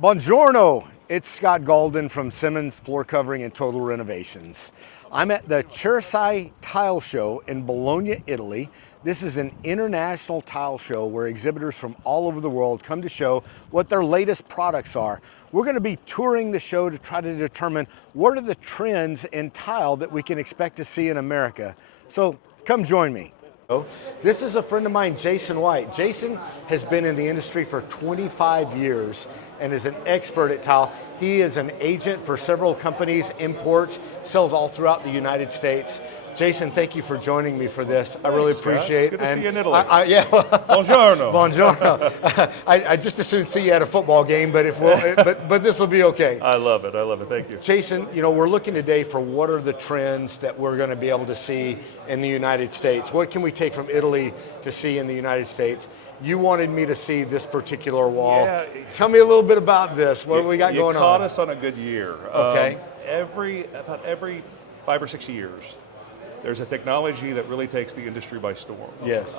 Buongiorno, it's Scott Gaulden from Simmons Floor Covering and Total Renovations. I'm at the Cersaie Tile Show in Bologna, Italy. This is an international tile show where exhibitors from all over the world come to show what their latest products are. We're going to be touring the show to try to determine what are the trends in tile that we can expect to see in America. So come join me. This is a friend of mine, Jason White. Jason has been in the industry for 25 years and is an expert at tile. He is an agent for several companies, imports, sells all throughout the United States. Jason, thank you for joining me for this. I really appreciate it. It's good to see you in Italy. Yeah. Buongiorno. Buongiorno. I just as soon see you at a football game, but but this will be okay. I love it. I love it. Thank you. Jason, you know, we're looking today for what are the trends that we're going to be able to see in the United States. What can we take from Italy to see in the United States? You wanted me to see this particular wall. Yeah. Tell me a little bit about this. What do we got going You on? caught us on a good year. Okay. About every 5 or 6 years, there's a technology that really takes the industry by storm. Yes.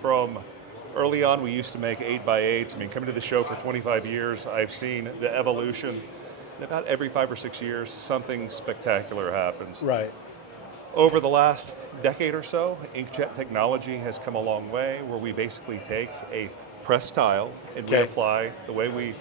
From early on, we used to make 8x8s. I mean, coming to the show for 25 years, I've seen the evolution. And about every 5 or 6 years, something spectacular happens. Right. Over the last decade or so, inkjet technology has come a long way, where we basically take a pressed tile and we apply the way we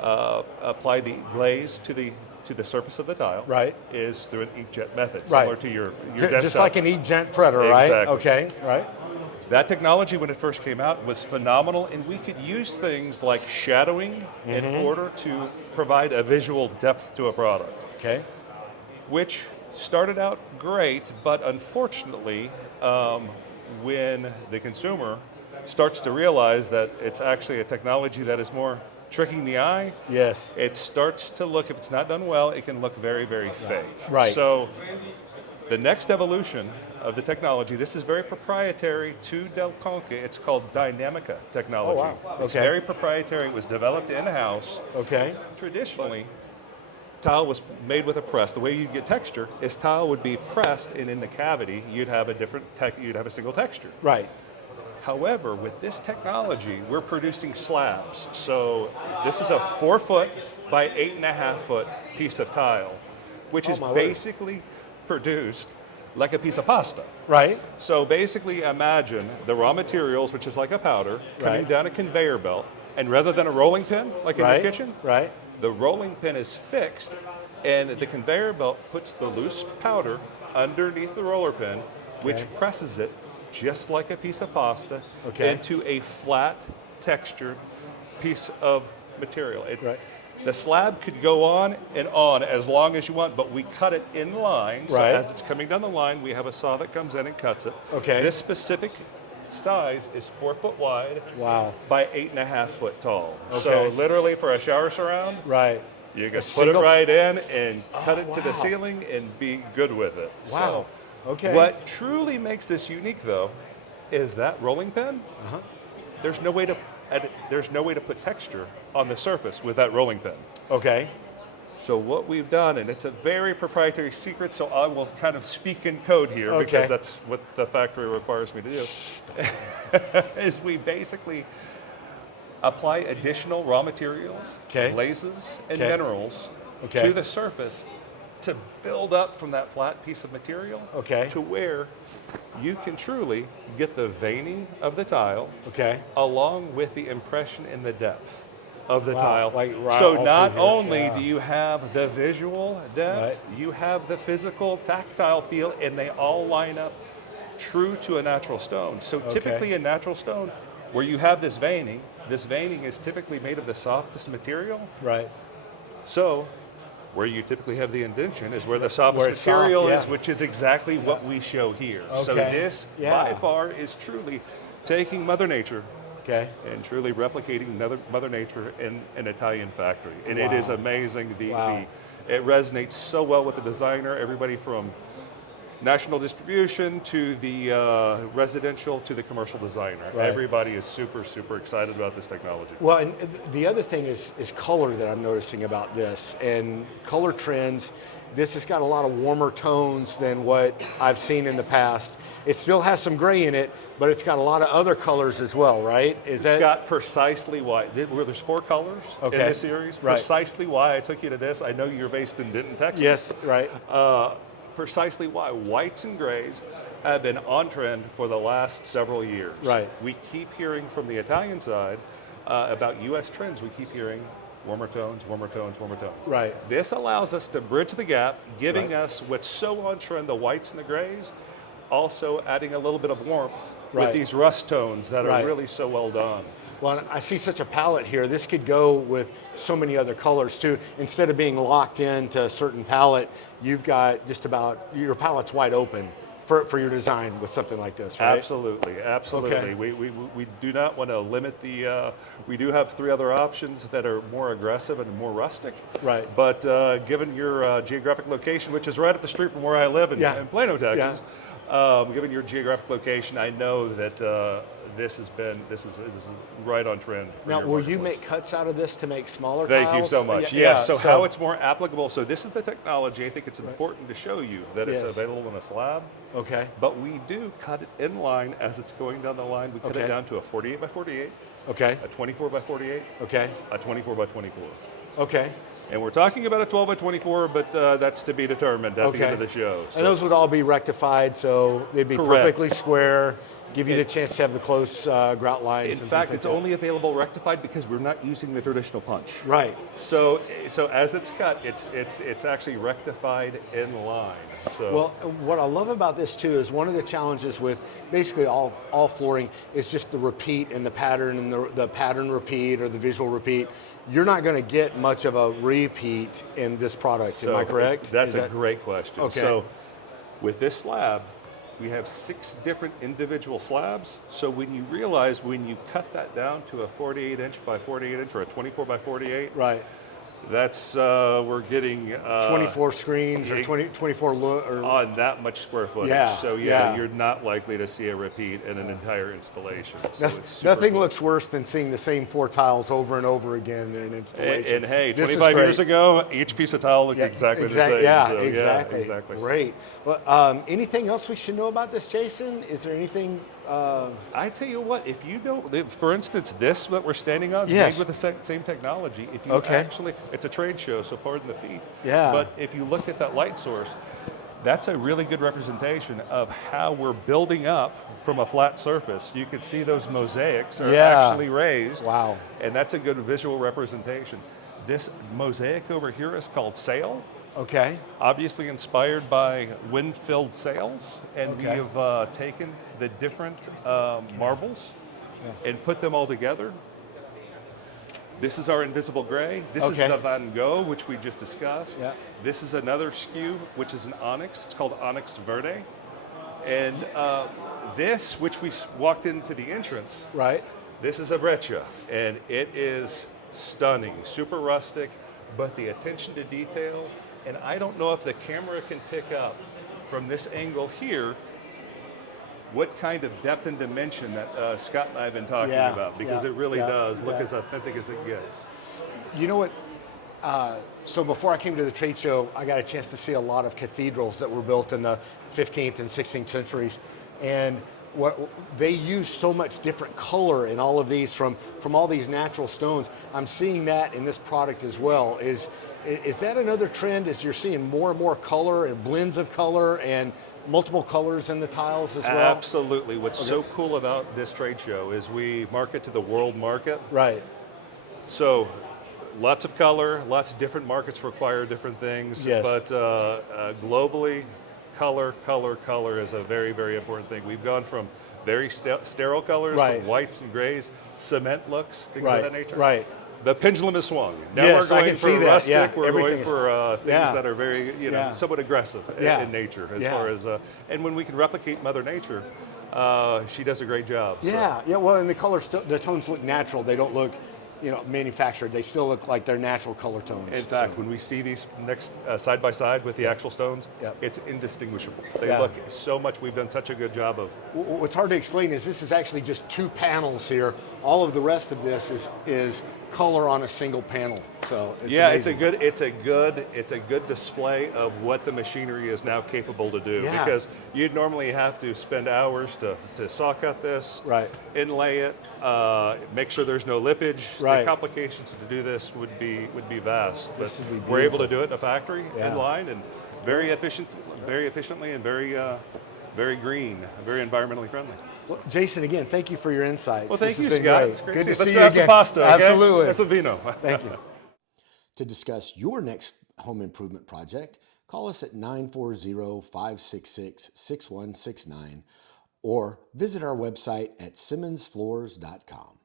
apply the glaze to the surface of the tile. Right. Is through an inkjet method, Right. similar to your desktop. Just like an inkjet printer, right? Exactly. Okay. Right. That technology, when it first came out, was phenomenal, and we could use things like shadowing in order to provide a visual depth to a product. Okay. Which started out great, but unfortunately, when the consumer starts to realize that it's actually a technology that is more tricking the eye, Yes. it starts to look, if it's not done well, it can look very, very fake. Right. So the next evolution of the technology, this is very proprietary to Del Conca, it's called Dynamica technology. Oh, wow. It's Okay. very proprietary, it was developed in-house. Okay. Traditionally, tile was made with a press. The way you get texture is tile would be pressed, and in the cavity, you'd have a you'd have a single texture. Right. However, with this technology, we're producing slabs. So this is a 4 foot by 8.5 foot piece of tile, which is my word. basically produced like a piece of pasta. Right. So basically imagine the raw materials, which is like a powder, coming Right. down a conveyor belt, and rather than a rolling pin, like in Right. your kitchen, Right. the rolling pin is fixed, and the conveyor belt puts the loose powder underneath the roller pin, which Okay. presses it just like a piece of pasta Okay. into a flat, textured piece of material. Right. The slab could go on and on as long as you want, but we cut it in line. So Right. as it's coming down the line, we have a saw that comes in and cuts it. Okay. This specific size is 4 foot wide Wow. by 8.5 foot tall. So Okay. literally for a shower surround, Right. you can A put it single- right in and cut it to the wow. ceiling and be good with it. Wow. So Okay. what truly makes this unique, though, is that rolling pin. Uh-huh. There's no way to put texture on the surface with that rolling pin. Okay. So what we've done, and it's a very proprietary secret, so I will kind of speak in code here Okay. because that's what the factory requires me to do, is we basically apply additional raw materials, Okay. glazes, and Okay. minerals Okay. to the surface to build up from that flat piece of material Okay. to where you can truly get the veining of the tile Okay. along with the impression and the depth of the Wow, tile. like right So all not through here, only yeah. do you have the visual depth, Right. you have the physical tactile feel, and they all line up true to a natural stone. So typically a natural stone, where you have this veining is typically made of the softest material. Right. So where you typically have the indentation is where the softest Where it's material soft, is, yeah. which is exactly what we show here. So Okay. this, Yeah. by far, is truly taking Mother Nature Okay. and truly replicating Mother Nature in an Italian factory. And it is Wow. amazing. Wow. It resonates so well with the designer, everybody from national distribution to the residential to the commercial designer. Right. Everybody is super, super excited about this technology. Well, and the other thing is color that I'm noticing about this, and color trends This has got a lot of warmer tones than what I've seen in the past. It still has some gray in it, but it's got a lot of other colors as well, right? It's got precisely why. There's 4 colors in this series. Right. Precisely why I took you to this. I know you're based in Denton, Texas. Yes, right. Precisely why whites and grays have been on trend for the last several years. Right. We keep hearing from the Italian side about U.S. trends. We keep hearing warmer tones, warmer tones, warmer tones. Right. This allows us to bridge the gap, giving us what's so on trend, the whites and the grays, also adding a little bit of warmth with these rust tones that are really so well done. Well, I see such a palette here. This could go with so many other colors too. Instead of being locked into a certain palette, you've got just about, your palette's wide open for your design with something like this, right? Absolutely, absolutely. Okay. We do not want to limit the, we do have 3 other options that are more aggressive and more rustic. Right. But given your geographic location, which is right up the street from where I live in Plano, Texas, given your geographic location, I know that this is right on trend. Now, will you make cuts out of this to make smaller tiles? Thank you so much. Yes. So how it's more applicable. So this is the technology. I think it's important to show you that it's available in a slab. Okay. But we do cut it in line as it's going down the line. We cut it down to a 48 by 48. Okay. A 24 by 48. Okay. A 24 by 24. Okay. And we're talking about a 12 by 24, but that's to be determined at the end of the show. So. And those would all be rectified, so they'd be perfectly square, give you the chance to have the close grout lines. In fact, it's only available rectified because we're not using the traditional punch. Right. So as it's cut, it's actually rectified in line. So. Well, what I love about this too is one of the challenges with basically all flooring is just the repeat and the pattern and the pattern repeat or the visual repeat. You're not going to get much of a repeat in this product, am I correct? That's a great question. Okay. So with this slab, we have 6 different individual slabs. So when you realize when you cut that down to a 48 inch by 48 inch or a 24 by 48, right. That's, we're getting 24 screens or 24 or on that much square footage. Yeah, so you're not likely to see a repeat in an entire installation. So nothing looks worse than seeing the same 4 tiles over and over again in an installation. And hey, 25 years ago, each piece of tile looked exactly the same. Yeah, so, exactly. Yeah, exactly. Great. Well, anything else we should know about this, Jason? Is there anything? I tell you what, if you don't, for instance, this that we're standing on is made with the same technology. If you actually, it's a trade show, so pardon the feet. Yeah. But if you look at that light source, that's a really good representation of how we're building up from a flat surface. You can see those mosaics are actually raised. Wow. And that's a good visual representation. This mosaic over here is called sail. Okay. Obviously inspired by wind-filled sails, and we have taken the different marbles and put them all together. This is our invisible gray. This is the Van Gogh, which we just discussed. Yeah. This is another SKU, which is an onyx. It's called Onyx Verde. And this, which we walked into the entrance, this is a breccia, and it is stunning, super rustic, but the attention to detail, and I don't know if the camera can pick up from this angle here what kind of depth and dimension that Scott and I have been talking about, because it really does look as authentic as it gets. You know what? So before I came to the trade show, I got a chance to see a lot of cathedrals that were built in the 15th and 16th centuries, and they use so much different color in all of these from all these natural stones. I'm seeing that in this product as well. Is that another trend, is you're seeing more and more color and blends of color and multiple colors in the tiles as well? Absolutely. What's so cool about this trade show is we market to the world market. Right. So lots of color, lots of different markets require different things, but globally, color is a very, very important thing. We've gone from very sterile colors, from whites and grays, cement looks, things of that nature. Right. The pendulum is swung. Now we're going for rustic, we're Everything going for things that are very, somewhat aggressive in nature as far as, and when we can replicate Mother Nature, she does a great job. Well, and the colors, the tones look natural. They don't look, manufactured. They still look like they're natural color tones. In fact, when we see these next side by side with the actual stones, it's indistinguishable. They look so much, we've done such a good job of. What's hard to explain is this is actually just 2 panels here. All of the rest of this is color on a single panel. So it's Yeah, amazing. it's a good display of what the machinery is now capable to do. Yeah. Because you'd normally have to spend hours to saw cut this, Right. inlay it, make sure there's no lippage. The Right. complications to do this would be vast. But This would be we're able to beautiful. do it in a factory, Yeah. in line, and very efficiently, and very green, very environmentally friendly. Well, Jason, again, thank you for your insights. Well, thank This you, has been Scott. great. It's great Good to to see you. Let's see go you have some again. pasta, okay? Absolutely. That's some vino. Thank you. To discuss your next home improvement project, call us at 940-566-6169 or visit our website at simmonsfloors.com.